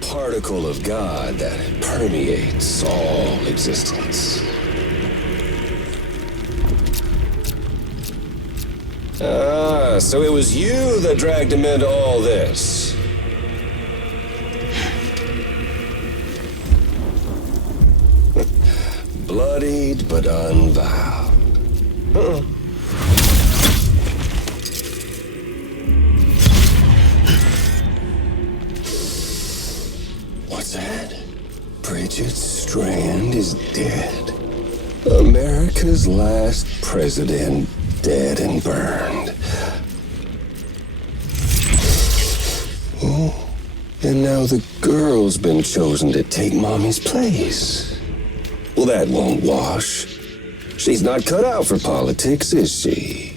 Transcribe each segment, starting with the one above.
particle of God that permeates all existence. Ah, so it was you that dragged him into all this. Bloodied but unvowed. What's that? Bridget Strand is dead. America's last president dead and burned. Oh, and now the girl's been chosen to take Mommy's place. Well, that won't wash. She's not cut out for politics, is she?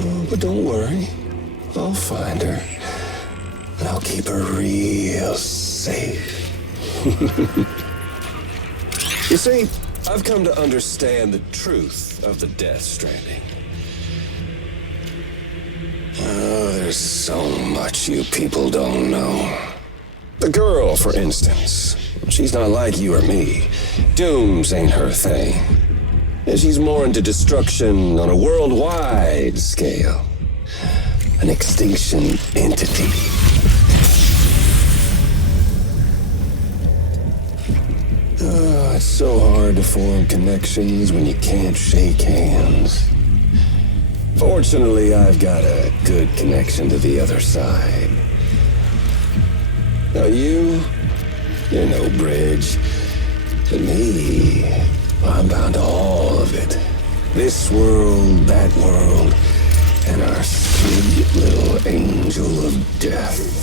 Oh, but don't worry. I'll find her. And I'll keep her real safe. You see, I've come to understand the truth of the Death Stranding. Oh, there's so much you people don't know. The girl, for instance, she's not like you or me. Dooms ain't her thing. And she's more into destruction on a worldwide scale. An extinction entity. Oh, it's so hard to form connections when you can't shake hands. Fortunately, I've got a good connection to the other side. Now you're no bridge. But me, I'm bound to all of it. This world, that world, and our sweet little angel of death.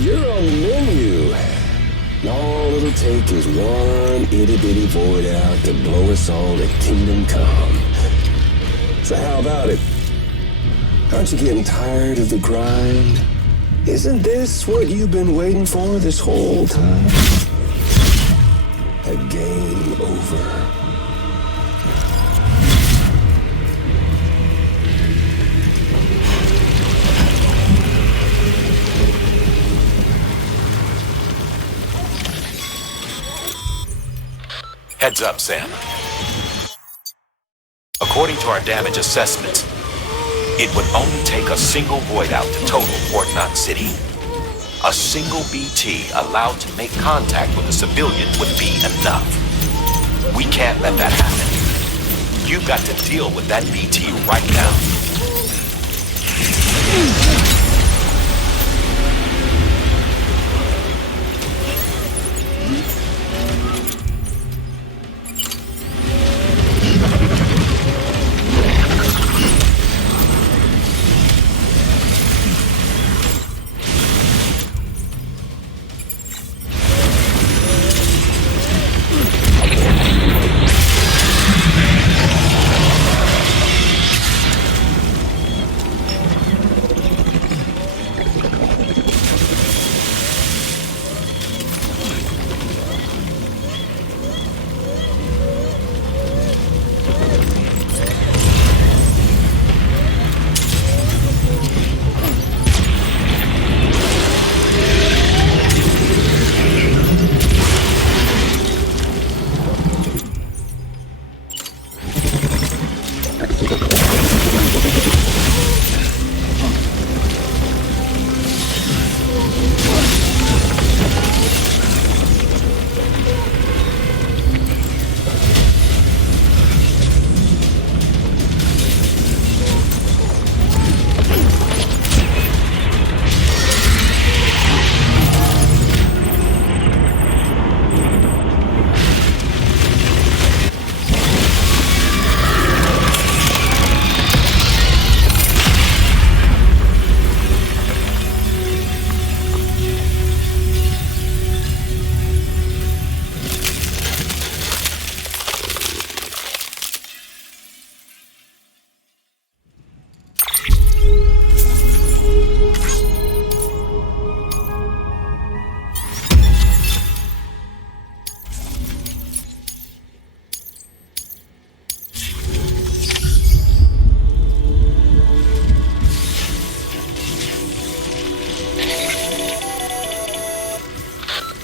You're on the menu. All it'll take is one itty-bitty void out to blow us all to kingdom come. So how about it? Aren't you getting tired of the grind? Isn't this what you've been waiting for this whole time? A game over. Heads up, Sam. According to our damage assessments, it would only take a single void out to total Port Knot City. A single BT allowed to make contact with a civilian would be enough. We can't let that happen. You've got to deal with that BT right now.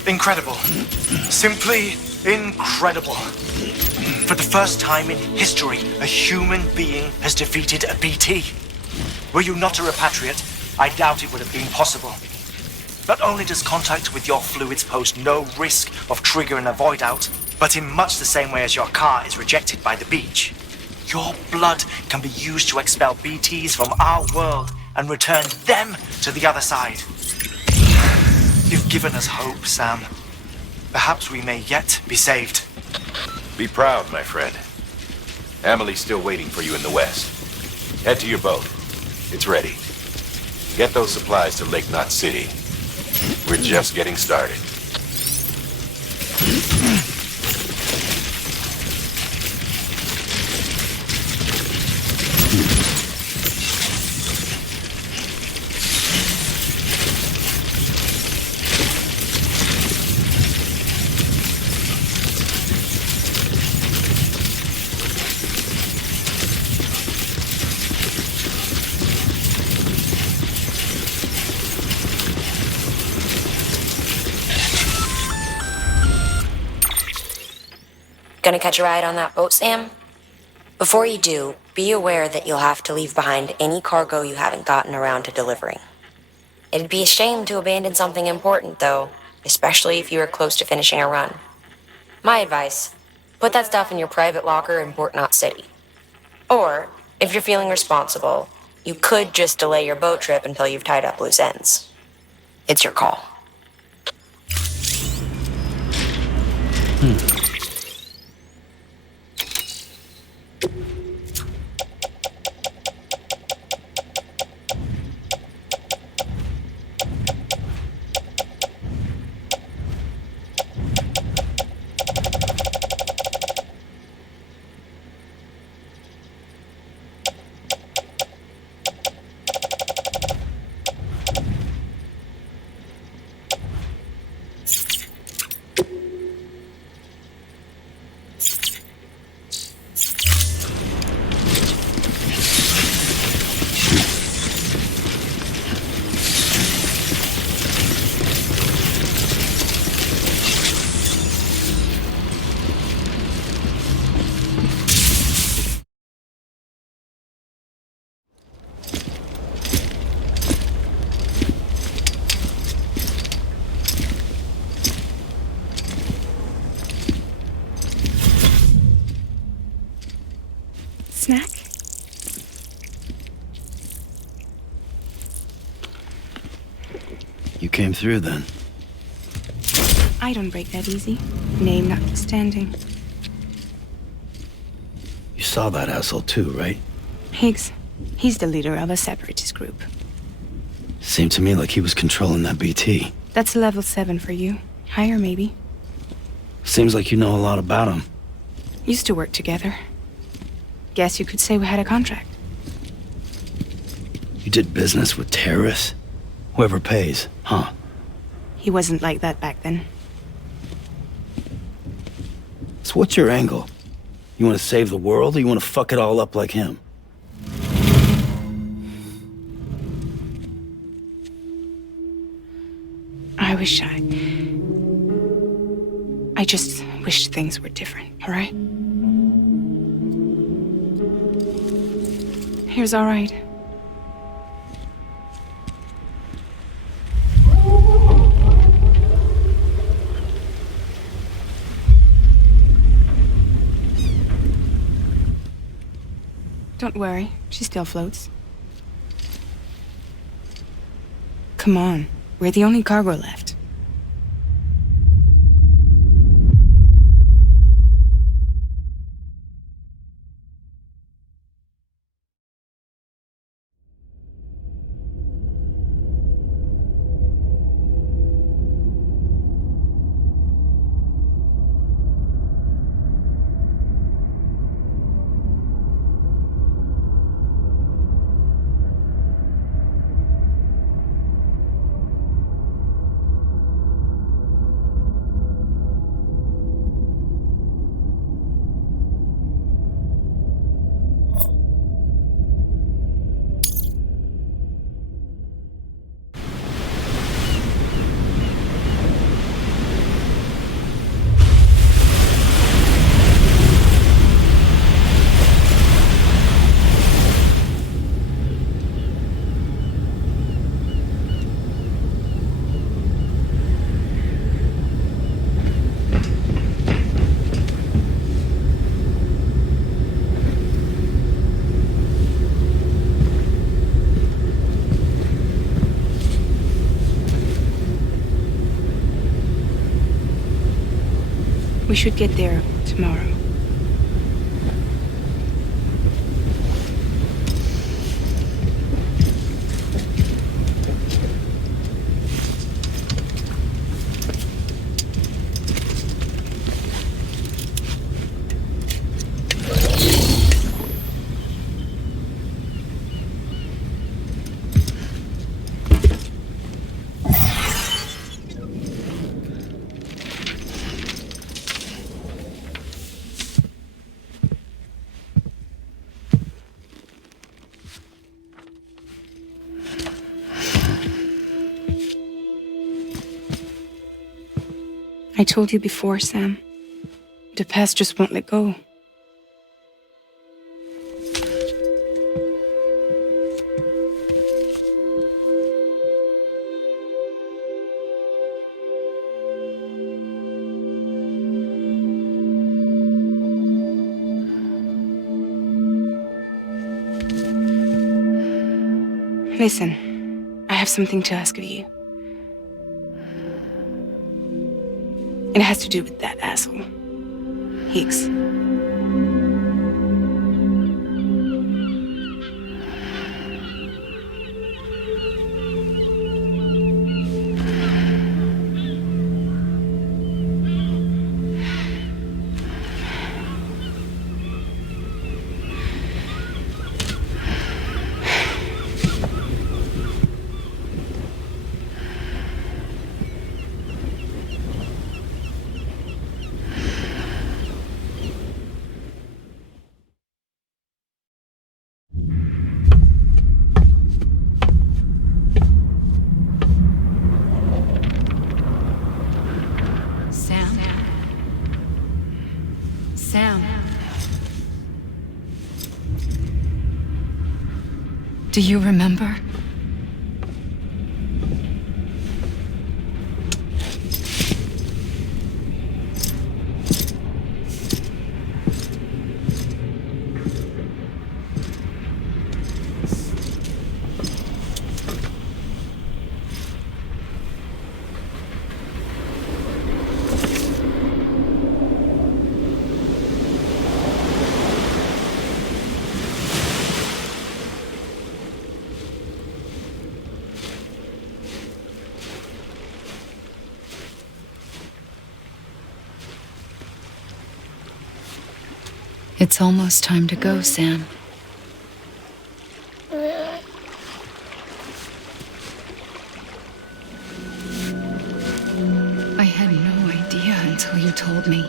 Incredible. Simply incredible. For the first time in history, a human being has defeated a BT. Were you not a repatriate, I doubt it would have been possible. Not only does contact with your fluids pose no risk of triggering a void out, but in much the same way as your car is rejected by the beach, your blood can be used to expel BTs from our world and return them to the other side. You've given us hope, Sam. Perhaps we may yet be saved. Be proud, my friend. Emily's still waiting for you in the west. Head to your boat. It's ready. Get those supplies to Lake Knot City. We're just getting started. Gonna catch a ride on that boat, Sam? Before you do, be aware that you'll have to leave behind any cargo you haven't gotten around to delivering. It'd be a shame to abandon something important, though, especially if you are close to finishing a run. My advice, put that stuff in your private locker in Port Knot City. Or, if you're feeling responsible, you could just delay your boat trip until you've tied up loose ends. It's your call. Snack? You came through then. I don't break that easy. Name notwithstanding. You saw that asshole too, right? Higgs. He's the leader of a separatist group. Seemed to me like he was controlling that BT. That's level 7 for you. Higher, maybe. Seems like you know a lot about him. Used to work together. Guess you could say we had a contract. You did business with terrorists? Whoever pays, huh? He wasn't like that back then. So what's your angle? You want to save the world, or you want to fuck it all up like him? I just wished things were different, all right? Here's all right. Don't worry, she still floats. Come on, we're the only cargo left. We should get there tomorrow. I told you before, Sam. The past just won't let go. Listen, I have something to ask of you. It has to do with that asshole, Higgs. Sam. Do you remember? It's almost time to go, Sam. I had no idea until you told me.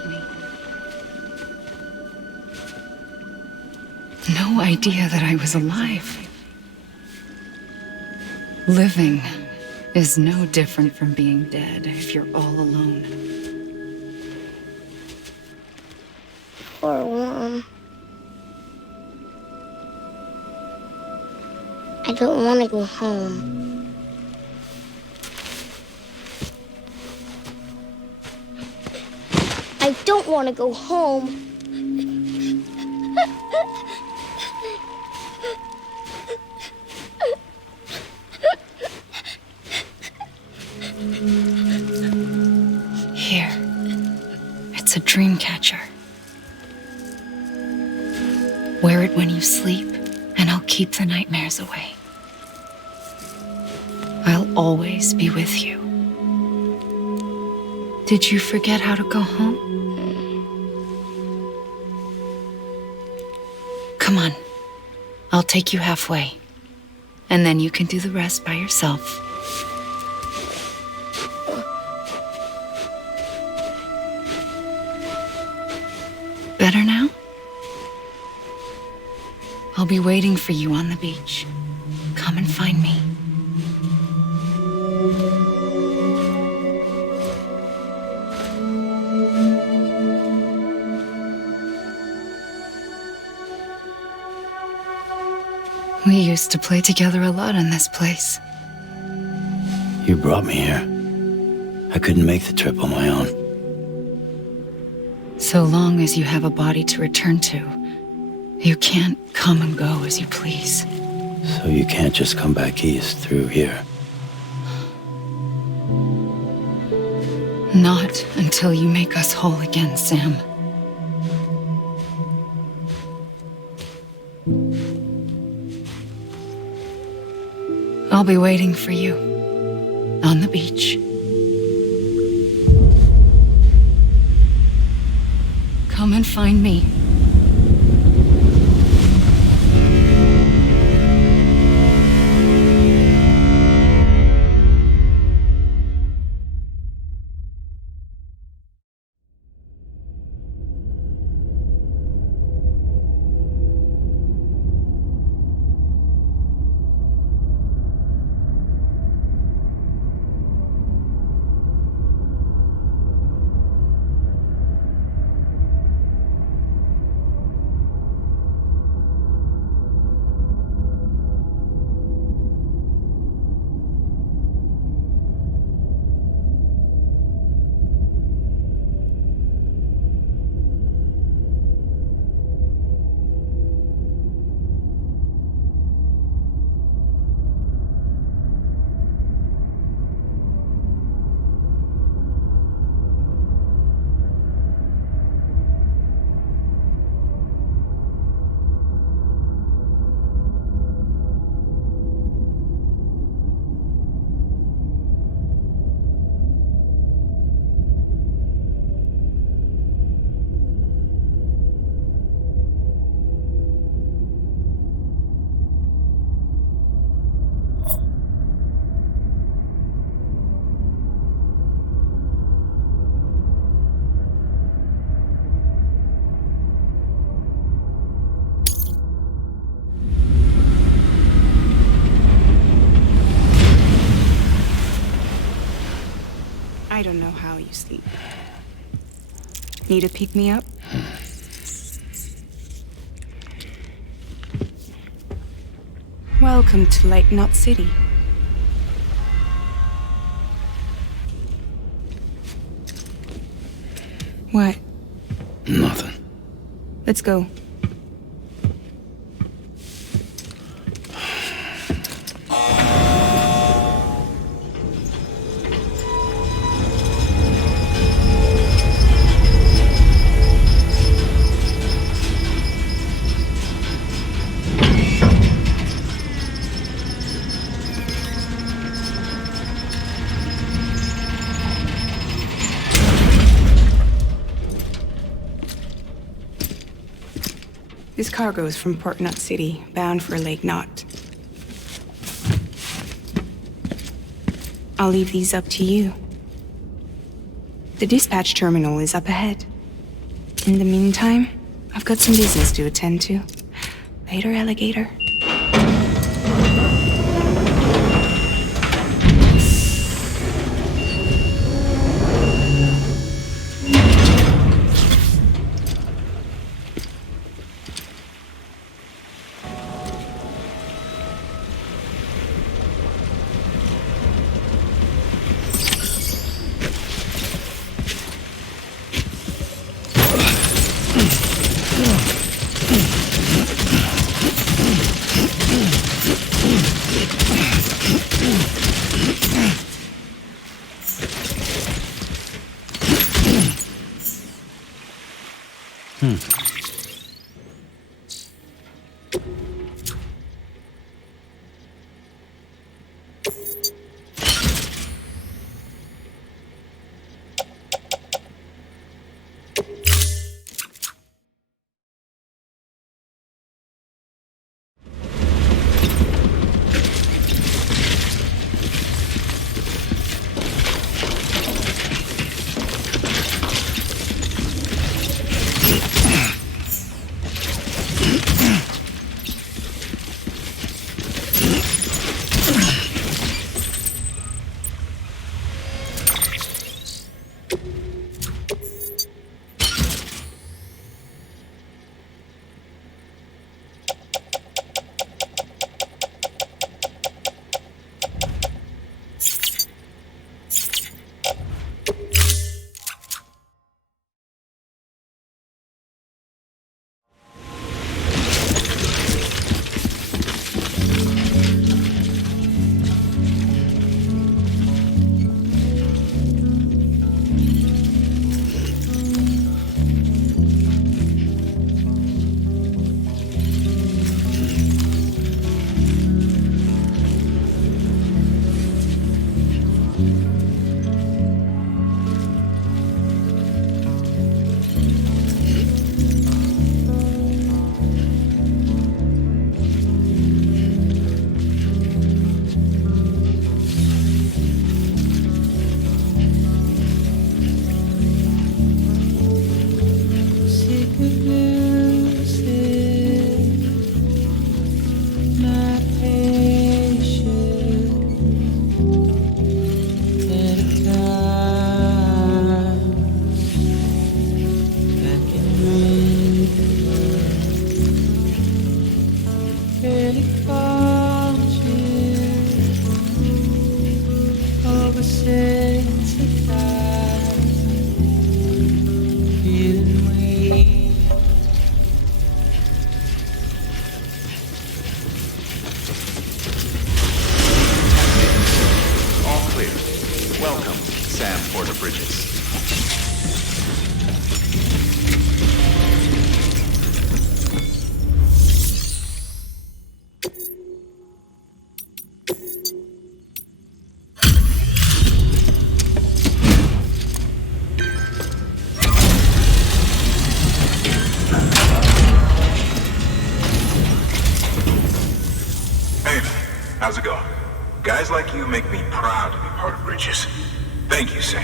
No idea that I was alive. Living is no different from being dead if you're all alone. Or warm. I don't want to go home. I don't want to go home. Here. It's a dream catcher. Wear it when you sleep, and I'll keep the nightmares away. I'll always be with you. Did you forget how to go home? Come on. I'll take you halfway, and then you can do the rest by yourself. Better now? I'll be waiting for you on the beach. Come and find me. We used to play together a lot in this place. You brought me here. I couldn't make the trip on my own. So long as you have a body to return to, you can't come and go as you please. So you can't just come back east through here? Not until you make us whole again, Sam. I'll be waiting for you on the beach. Come and find me. I don't know how you sleep. Need to pick me up? Welcome to Lake Knot City. What? Nothing. Let's go. This cargo is from Port Knot City, bound for Lake Knot. I'll leave these up to you. The dispatch terminal is up ahead. In the meantime, I've got some business to attend to. Later, alligator. How's it going? Guys like you make me proud to be part of Bridges. Thank you, Sam.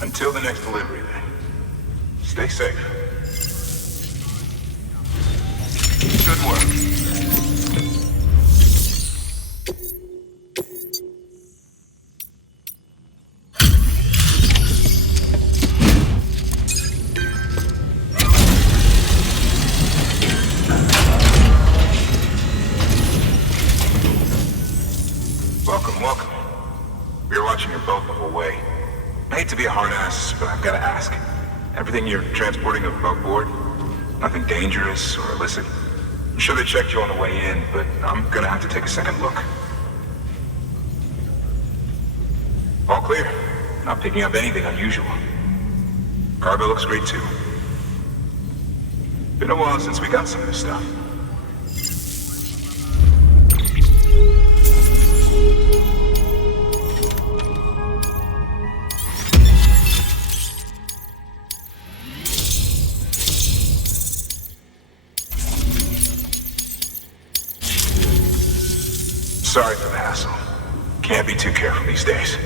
Until the next delivery, then. Stay safe. Good work. Welcome. We were watching your boat the whole way. I hate to be a hard ass, but I've got to ask. Everything you're transporting above board? Nothing dangerous or illicit? I'm sure they checked you on the way in, but I'm gonna have to take a second look. All clear. Not picking up anything unusual. Cargo looks great too. Been a while since we got some of this stuff. Sorry for the hassle. Can't be too careful these days.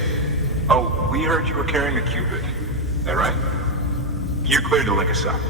Oh, we heard you were carrying a Cupid. Is that right? You're cleared to link us up.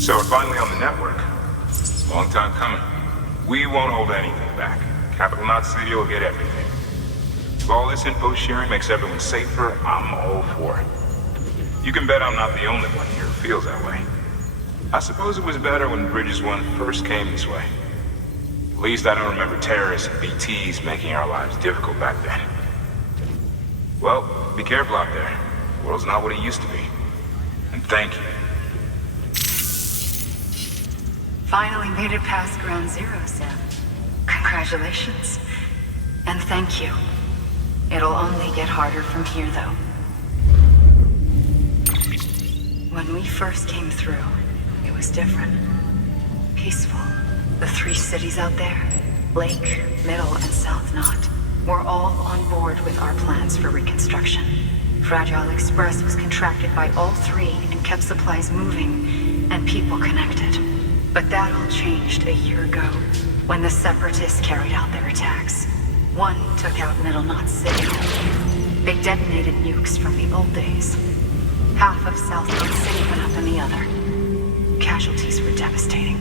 So we're finally on the network. Long time coming. We won't hold anything back. Capital Knot City will get everything. If all this info sharing makes everyone safer, I'm all for it. You can bet I'm not the only one here who feels that way. I suppose it was better when Bridges 1 first came this way. At least I don't remember terrorists and BTs making our lives difficult back then. Well, be careful out there. The world's not what it used to be. And thank you. Finally made it past ground zero, Sam. Congratulations. And thank you. It'll only get harder from here, though. When we first came through, it was different. Peaceful. The 3 cities out there, Lake, Middle, and South Knot, were all on board with our plans for reconstruction. Fragile Express was contracted by all 3 and kept supplies moving and people connected. But that all changed a year ago, when the Separatists carried out their attacks. One took out Middle Knot City. They detonated nukes from the old days. Half of South Knot City went up in the other. Casualties were devastating.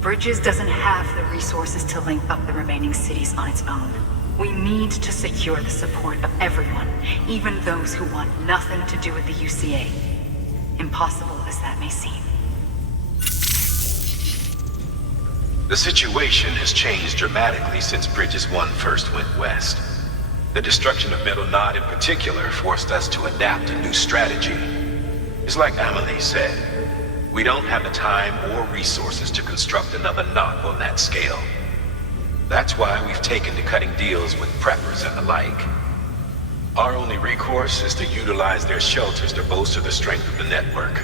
Bridges doesn't have the resources to link up the remaining cities on its own. We need to secure the support of everyone, even those who want nothing to do with the UCA. Impossible as that may seem. The situation has changed dramatically since Bridges 1 first went west. The destruction of Middle Knot in particular forced us to adapt a new strategy. It's like Amelie said, we don't have the time or resources to construct another knot on that scale. That's why we've taken to cutting deals with preppers and the like. Our only recourse is to utilize their shelters to bolster the strength of the network.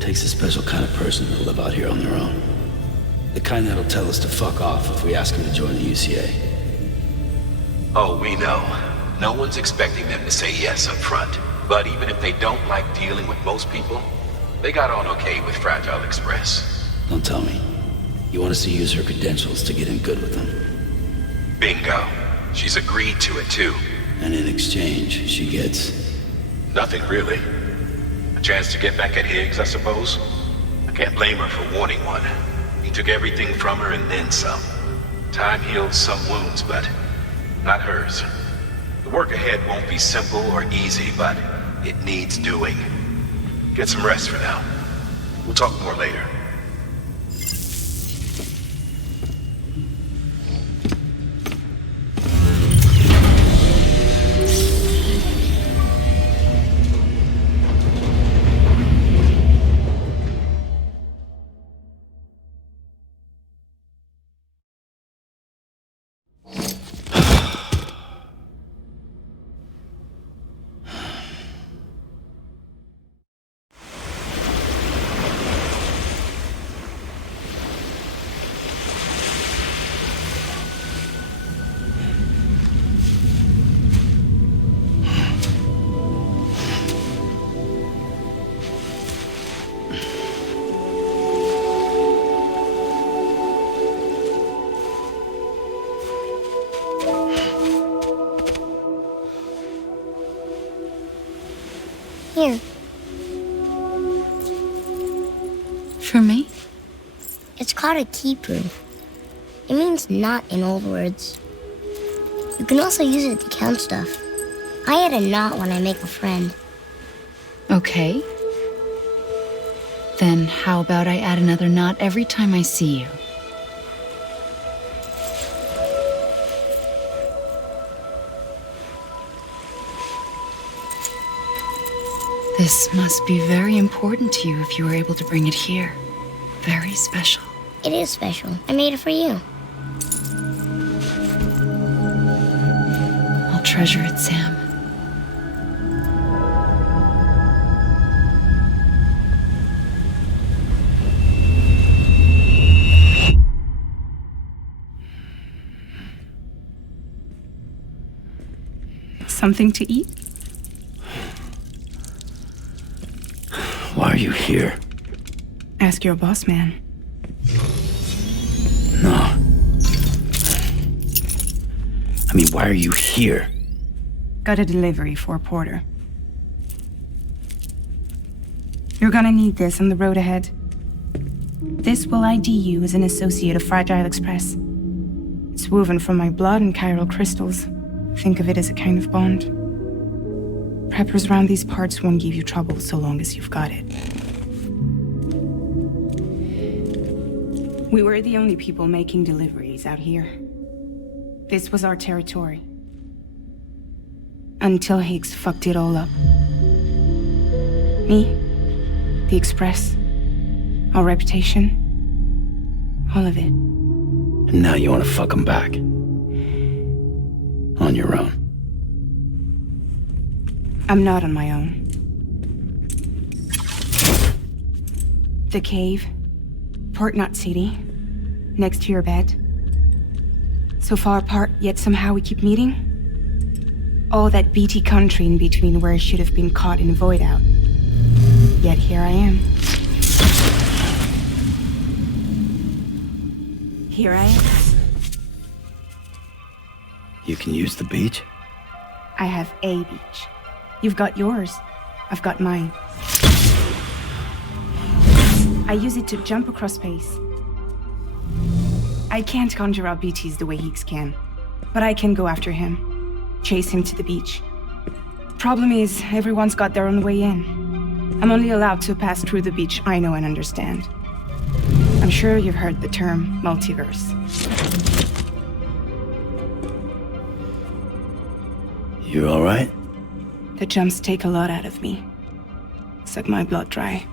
Takes a special kind of person to live out here on their own. The kind that'll tell us to fuck off if we ask them to join the UCA. Oh, we know. No one's expecting them to say yes up front. But even if they don't like dealing with most people, they got on okay with Fragile Express. Don't tell me. You want us to use her credentials to get in good with them? Bingo. She's agreed to it too. And in exchange, she gets... Nothing really. A chance to get back at Higgs, I suppose. I can't blame her for wanting one. He took everything from her and then some. Time heals some wounds, but not hers. The work ahead won't be simple or easy, but it needs doing. Get some rest for now. We'll talk more later. Here. For me? It's called a keeper. It means knot in old words. You can also use it to count stuff. I add a knot when I make a friend. Okay. Then how about I add another knot every time I see you? This must be very important to you if you were able to bring it here. Very special. It is special. I made it for you. I'll treasure it, Sam. Something to eat? Why are you here? Ask your boss man. No. I mean, why are you here? Got a delivery for a porter. You're gonna need this on the road ahead. This will ID you as an associate of Fragile Express. It's woven from my blood and chiral crystals. Think of it as a kind of bond. Preppers around these parts won't give you trouble so long as you've got it. We were the only people making deliveries out here. This was our territory. Until Higgs fucked it all up. Me, the Express, our reputation, all of it. And now you want to fuck them back. On your own. I'm not on my own. The cave, Port Knot City, next to your bed. So far apart, yet somehow we keep meeting. All that BT country in between where I should have been caught in a void out. Yet here I am. Here I am. You can use the beach? I have a beach. You've got yours. I've got mine. I use it to jump across space. I can't conjure up BTs the way Higgs can, but I can go after him, chase him to the beach. Problem is, everyone's got their own way in. I'm only allowed to pass through the beach I know and understand. I'm sure you've heard the term multiverse. You all right? The jumps take a lot out of me. Suck my blood dry.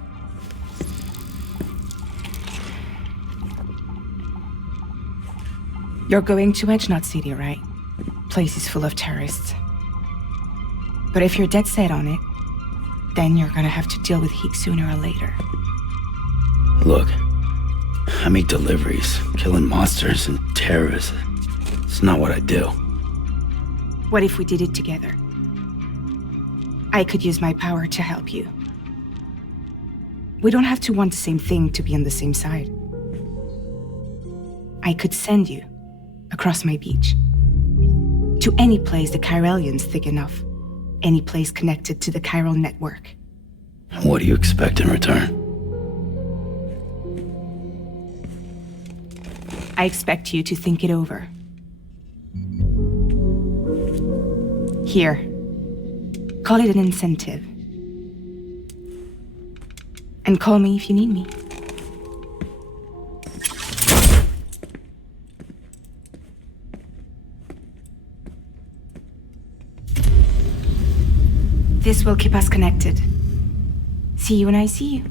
You're going to Edge Knot City, right? Place is full of terrorists. But if you're dead set on it, then you're gonna have to deal with Higgs sooner or later. Look, I make deliveries, killing monsters and terrorists. It's not what I do. What if we did it together? I could use my power to help you. We don't have to want the same thing to be on the same side. I could send you across my beach. To any place the Chiralian's thick enough. Any place connected to the chiral network. What do you expect in return? I expect you to think it over. Here. Call it an incentive. And call me if you need me. This will keep us connected. See you when I see you.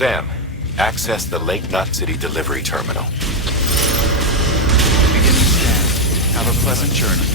Sam, access the Lake Knot City delivery terminal. Beginning scan. Have a pleasant journey.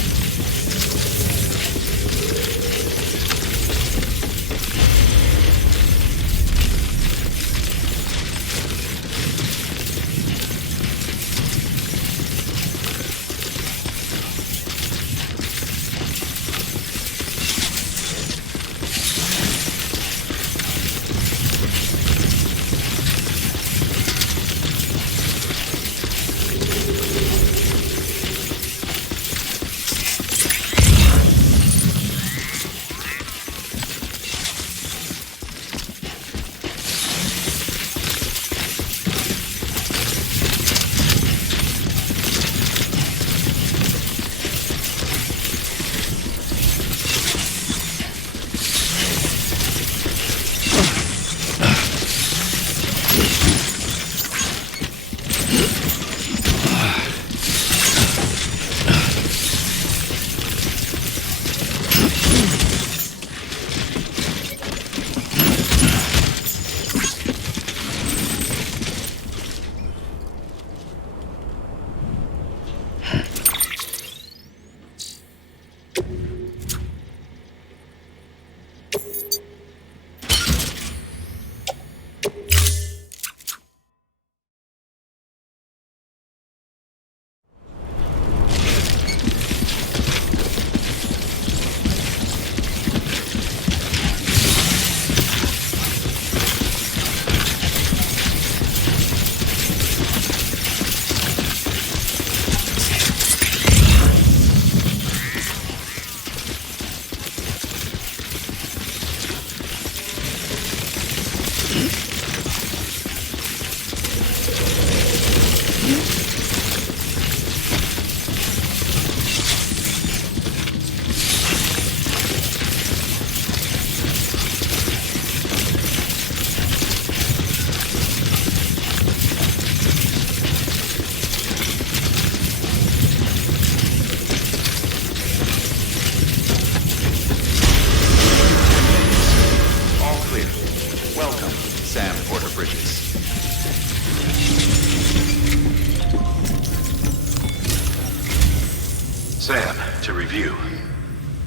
review.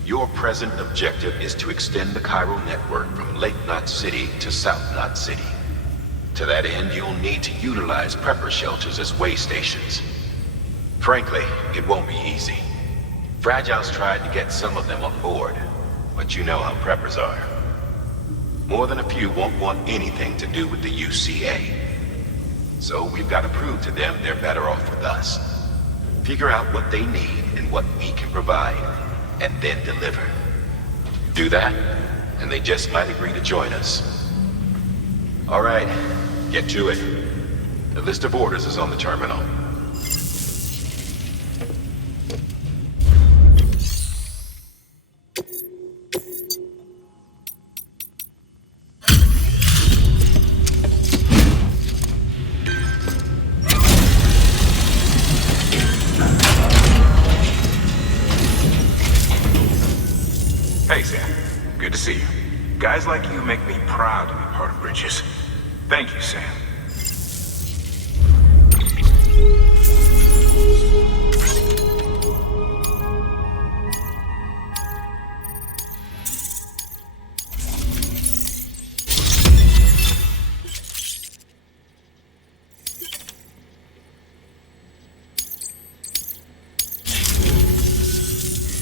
Your present objective is to extend the Cairo network from Lake Knot City to South Knot City. To that end, you'll need to utilize prepper shelters as way stations. Frankly, it won't be easy. Fragile's tried to get some of them on board, but you know how preppers are. More than a few won't want anything to do with the UCA. So we've got to prove to them they're better off with us. Figure out what they need and what we can provide, and then deliver. Do that, and they just might agree to join us. All right, get to it. The list of orders is on the terminal. Hey, Sam. Good to see you. Guys like you make me proud to be part of Bridges. Thank you, Sam.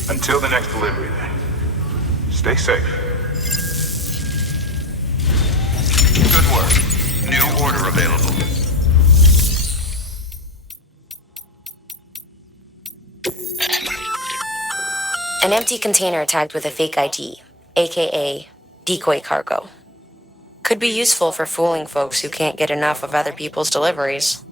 Until the next delivery, then. Stay safe. Good work. New order available. An empty container tagged with a fake ID, aka decoy cargo. Could be useful for fooling folks who can't get enough of other people's deliveries.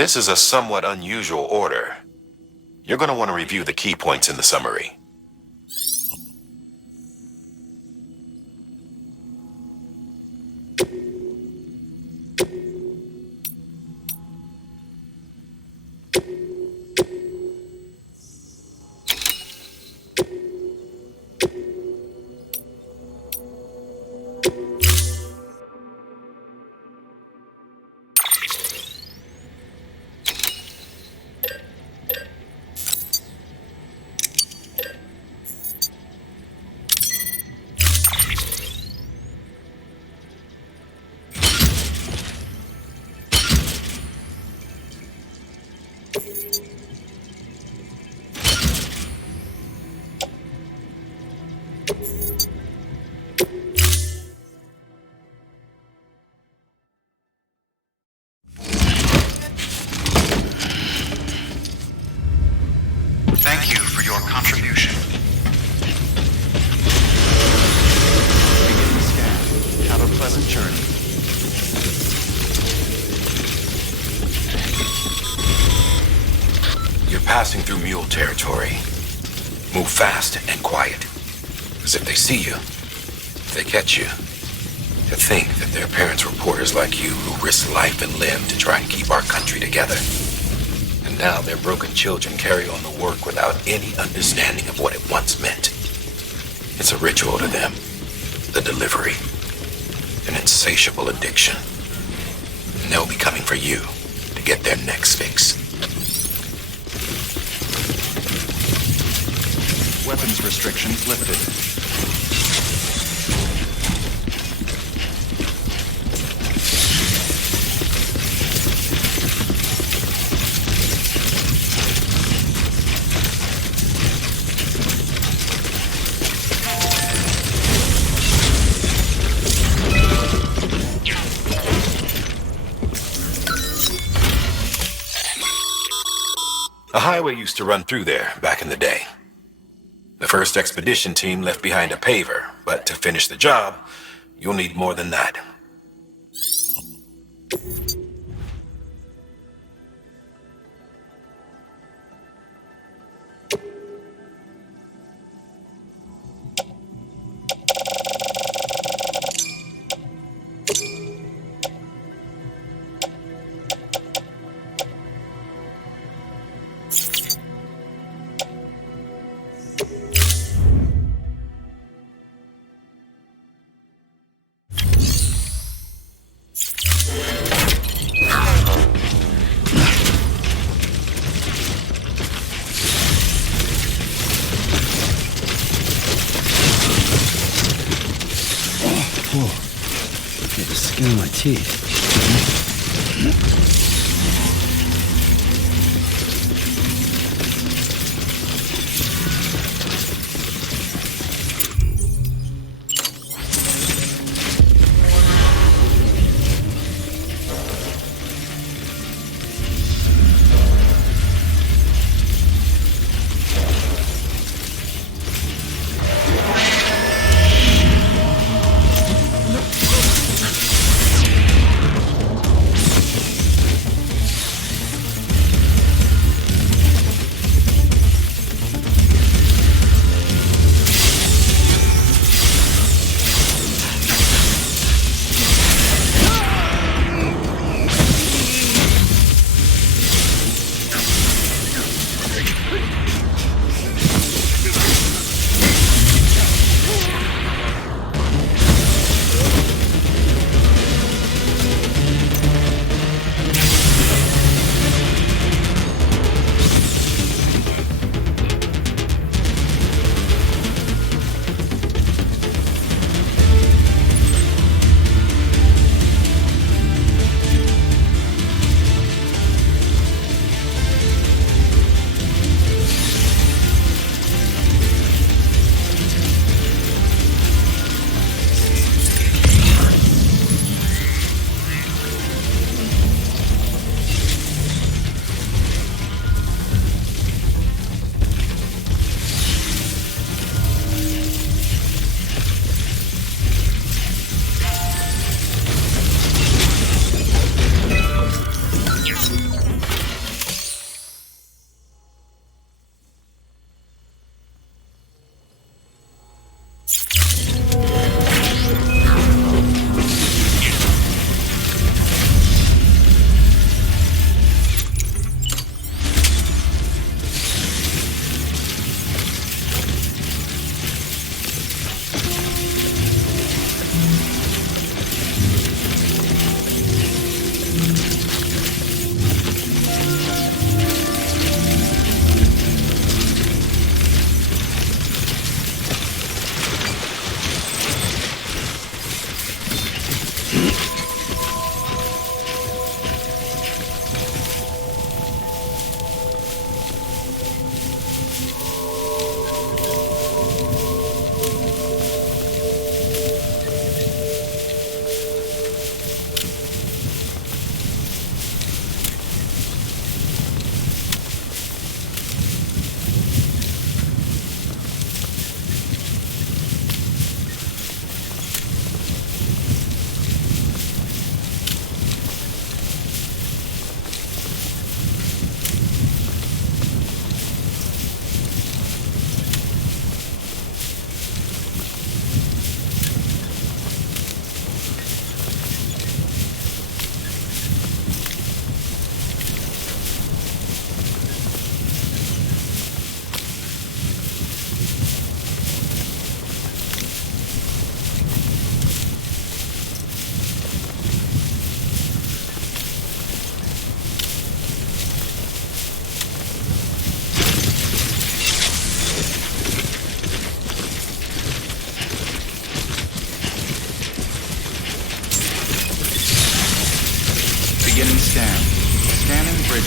This is a somewhat unusual order. You're going to want to review the key points in the summary. Thank you for your contribution. Begin the scan. Have a pleasant journey. You're passing through mule territory. Move fast and quiet. Because if they see you, if they catch you, to think that their parents were porters like you who risked life and limb to try and keep our country together. And now their broken children carry on the work without any understanding of what it once meant. It's a ritual to them, the delivery, an insatiable addiction. And they'll be coming for you to get their next fix. Weapons restrictions lifted. A highway used to run through there back in the day. The first expedition team left behind a paver, but to finish the job, you'll need more than that. Get the skin on my teeth.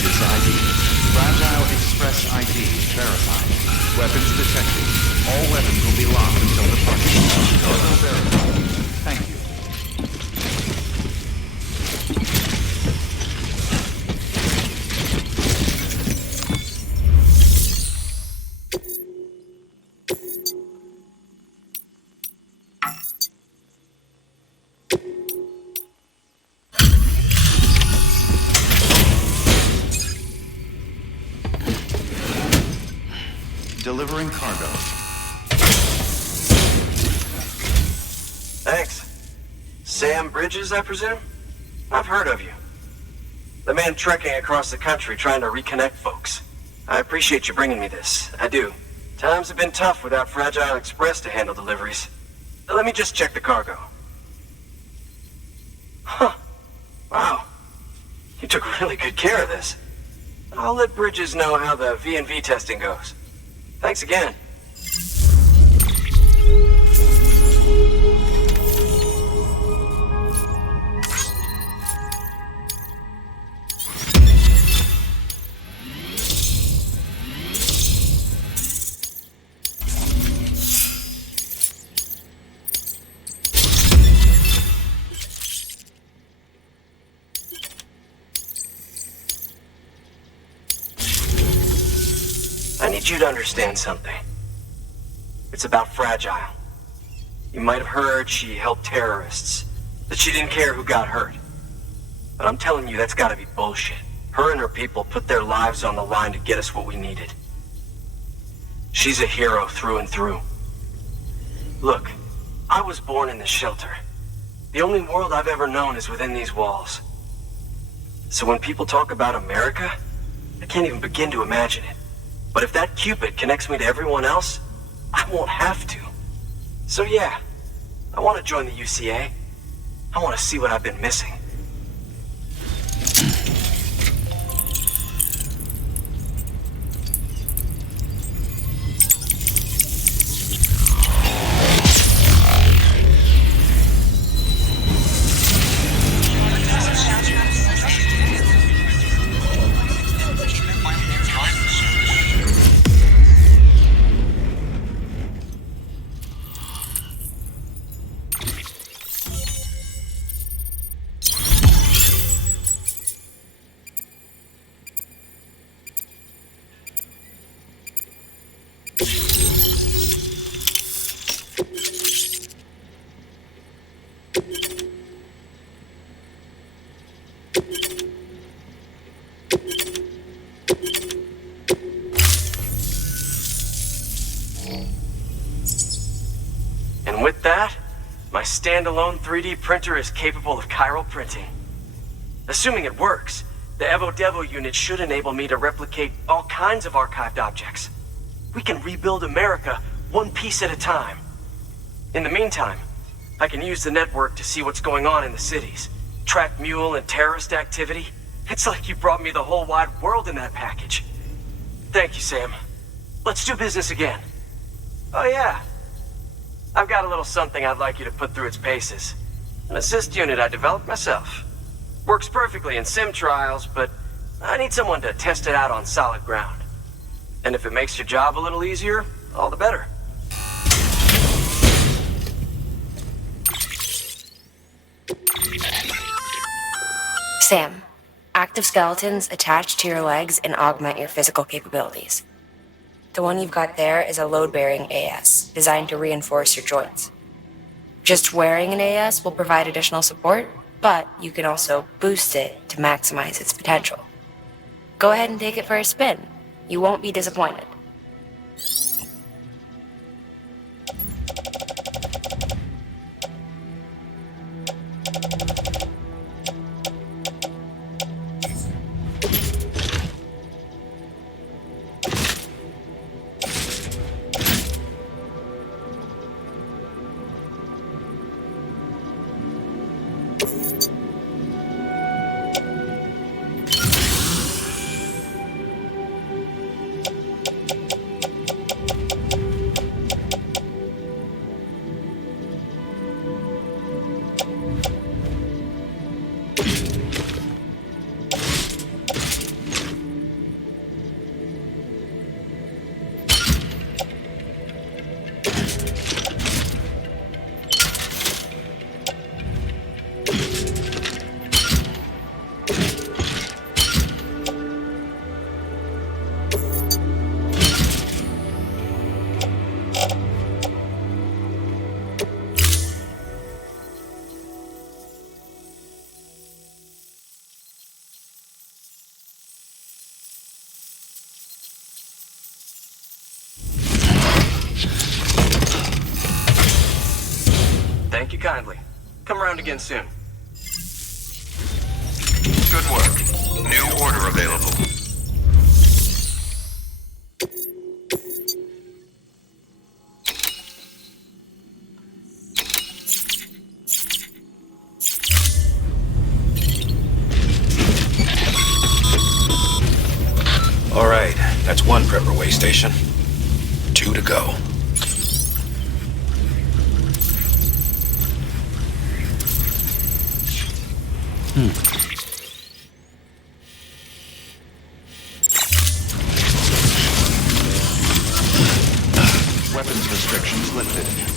Bridges ID. Fragile Express ID verified. Weapons detected. All weapons will be locked until departure. Cargo verified. Thank you. Delivering cargo. Thanks. Sam Bridges, I presume? I've heard of you. The man trekking across the country trying to reconnect folks. I appreciate you bringing me this. I do. Times have been tough without Fragile Express to handle deliveries. Let me just check the cargo. Huh. Wow. You took really good care of this. I'll let Bridges know how the V&V testing goes. Thanks again. I need you to understand something. It's about Fragile. You might have heard she helped terrorists, that she didn't care who got hurt. But I'm telling you, that's gotta be bullshit. Her and her people put their lives on the line to get us what we needed. She's a hero through and through. Look, I was born in this shelter. The only world I've ever known is within these walls. So when people talk about America, I can't even begin to imagine it. But if that Cupid connects me to everyone else, I won't have to. So yeah, I want to join the UCA. I want to see what I've been missing. And with that, my standalone 3D printer is capable of chiral printing. Assuming it works, the Evo Devo unit should enable me to replicate all kinds of archived objects. We can rebuild America one piece at a time. In the meantime, I can use the network to see what's going on in the cities, track mule and terrorist activity. It's like you brought me the whole wide world in that package. Thank you, Sam. Let's do business again. Oh yeah. I've got a little something I'd like you to put through its paces. An assist unit I developed myself. Works perfectly in sim trials, but I need someone to test it out on solid ground. And if it makes your job a little easier, all the better. Sam, active skeletons attach to your legs and augment your physical capabilities. The one you've got there is a load-bearing AS, designed to reinforce your joints. Just wearing an AS will provide additional support, but you can also boost it to maximize its potential. Go ahead and take it for a spin. You won't be disappointed. Thank you kindly. Come around again soon. Good work. New order available. All right, that's one prepper way station. 2 to go. Weapons restrictions lifted.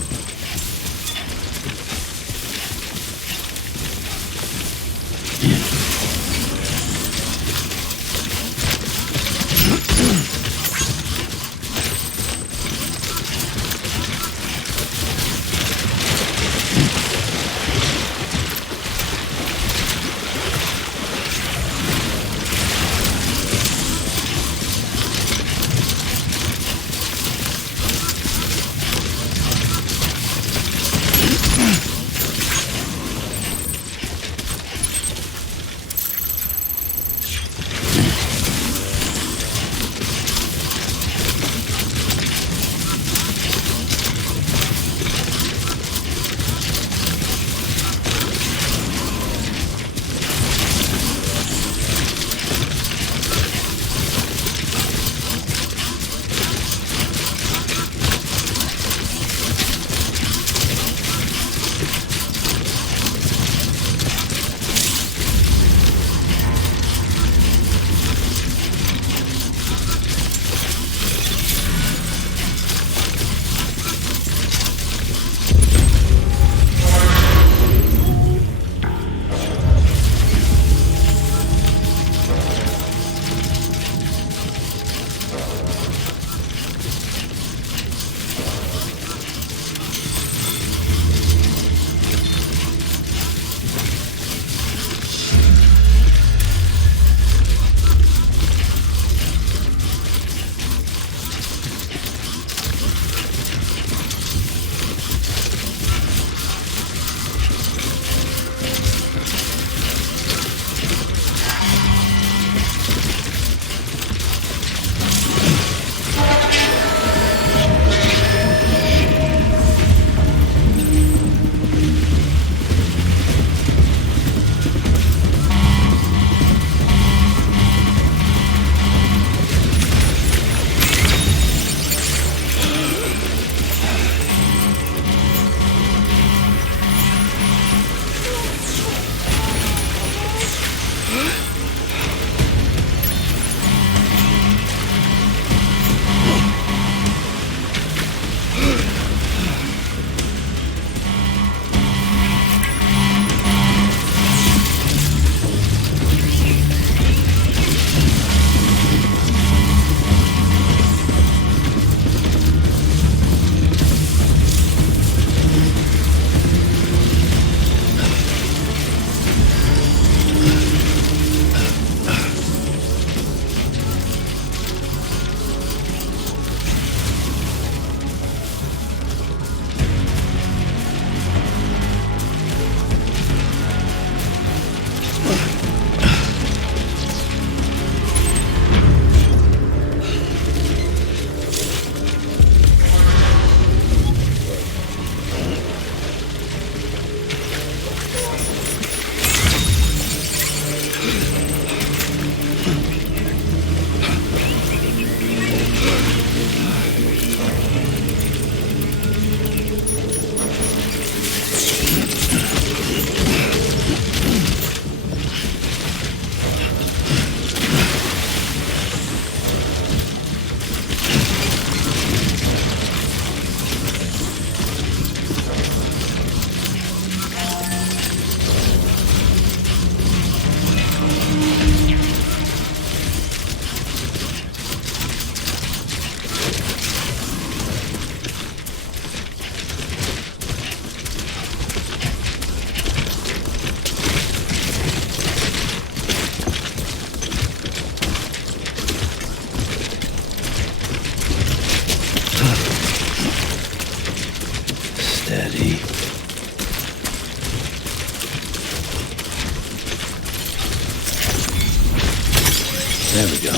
There we go.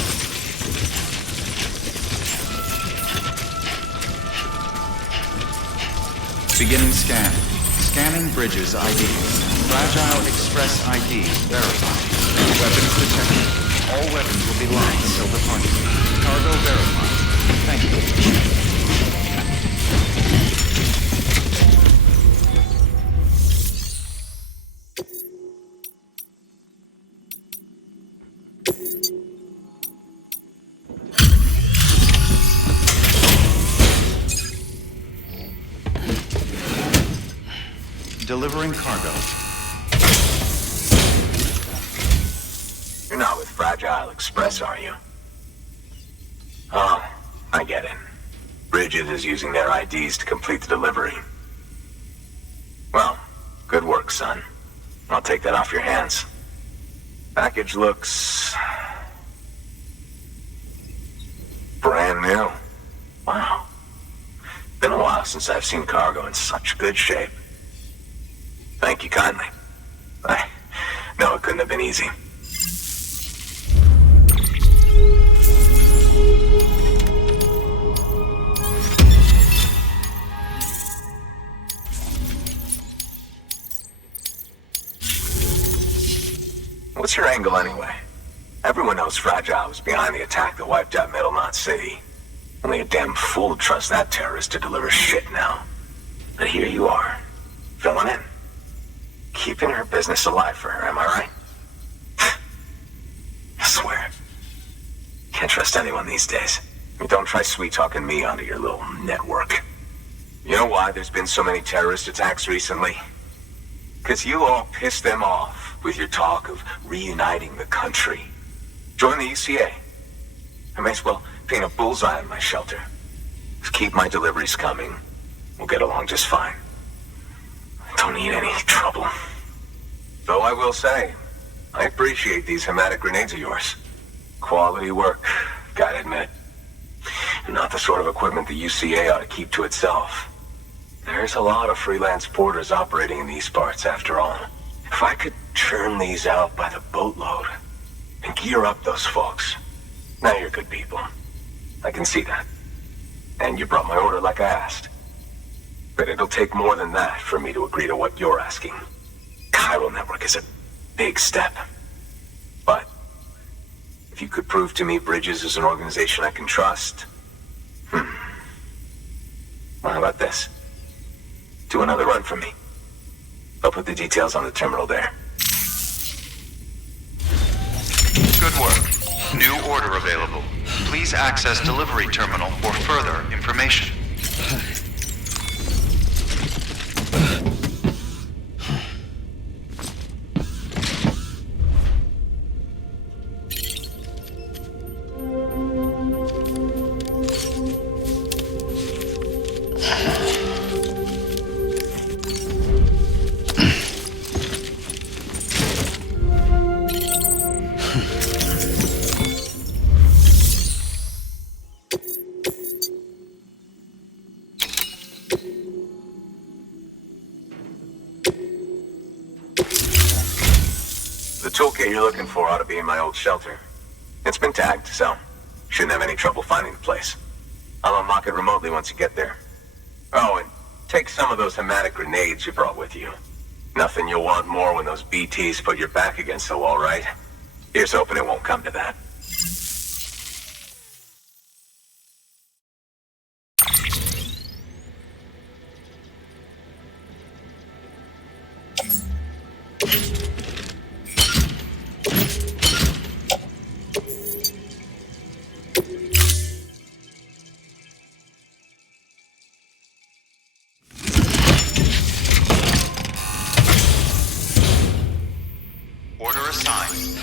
Beginning scan. Scanning Bridges ID. Fragile Express ID verified. Weapons detected. All weapons will be locked until departure. Cargo verified. Thank you. Delivering cargo. You're not with Fragile Express, are you? Oh, I get it. Bridget is using their IDs to complete the delivery. Well, good work, son. I'll take that off your hands. Package looks... brand new. Wow. Been a while since I've seen cargo in such good shape. Thank you kindly. I know it couldn't have been easy. What's your angle anyway? Everyone knows Fragile was behind the attack that wiped out Middle Knot City. Only a damn fool would trust that terrorist to deliver shit now. But here you are, filling in. Keeping her business alive for her, am I right? I swear. Can't trust anyone these days. Don't try sweet-talking me onto your little network. You know why there's been so many terrorist attacks recently? Because you all pissed them off with your talk of reuniting the country. Join the UCA. I may as well paint a bullseye on my shelter. Just keep my deliveries coming. We'll get along just fine. Don't need any trouble. Though I will say, I appreciate these hematic grenades of yours. Quality work, gotta admit. Not the sort of equipment the UCA ought to keep to itself. There's a lot of freelance porters operating in these parts, after all. If I could churn these out by the boatload and gear up those folks. Now you're good people. I can see that. And you brought my order like I asked. But it'll take more than that for me to agree to what you're asking. Chiral Network is a big step. But if you could prove to me Bridges is an organization I can trust, well, how about this? Do another run for me. I'll put the details on the terminal there. Good work. New order available. Please access delivery terminal for further information. The toolkit you're looking for ought to be in my old shelter. It's been tagged, so shouldn't have any trouble finding the place. I'll unlock it remotely once you get there. Oh, and take some of those hematic grenades you brought with you. Nothing you'll want more when those BTs put your back against the wall, right? Here's hoping it won't come to that. Order assigned.